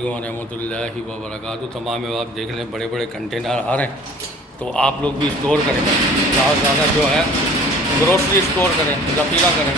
रहमतुल्लाहि व बरकातहू। तमाम आप देख लें बड़े बड़े कंटेनर आ रहे हैं, तो आप लोग भी स्टोर करें, ज़्यादा से ज़्यादा जो है ग्रोसरी स्टोर करें, ज़ख़ीरा करें।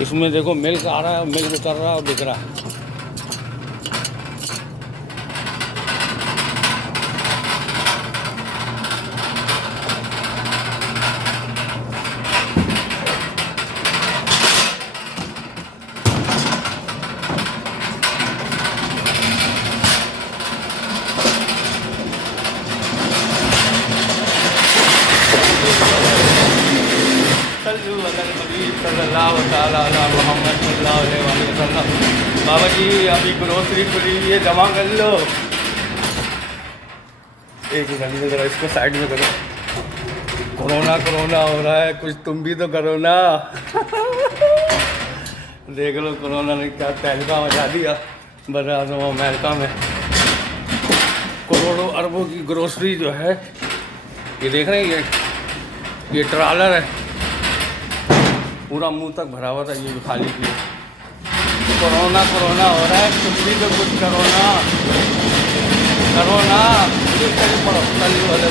इसमें देखो मिल्क आ रहा है, मिल्क उतर रहा है और बिक रहा है। बाबा जी अभी ग्रोसरी खुली हुई है, जमा कर लो। एक मिनट जरा इसको साइड में करो। कोरोना कोरोना हो रहा है, कुछ तुम भी तो करो ना। देख लो कोरोना ने क्या तहलका मचा दिया बता अमेरिका में। करोड़ों अरबों की ग्रोसरी जो है, ये देख रहे हैं, ये ट्रालर है, पूरा मुंह तक भरा हुआ था, ये भी खाली किया। कोरोना कोरोना हो रहा है, तुम भी तो कुछ करो ना, करो ना। चलिए पढ़ो, चलिए वाले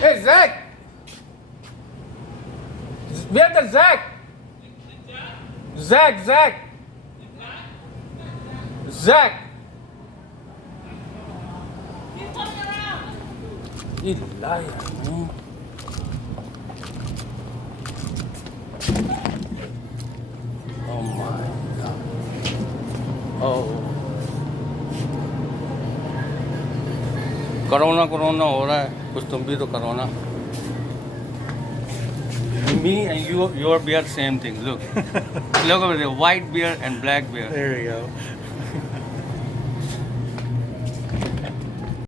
Hey Zach! Where's the Zach? Zach! He's coming around. You liar, man. Oh my God. Oh. Corona corona हो रहा है, कुछ तुम भी तो करो ना। Me and your beard same thing. Look, look over there, white beard and black beard. There we go.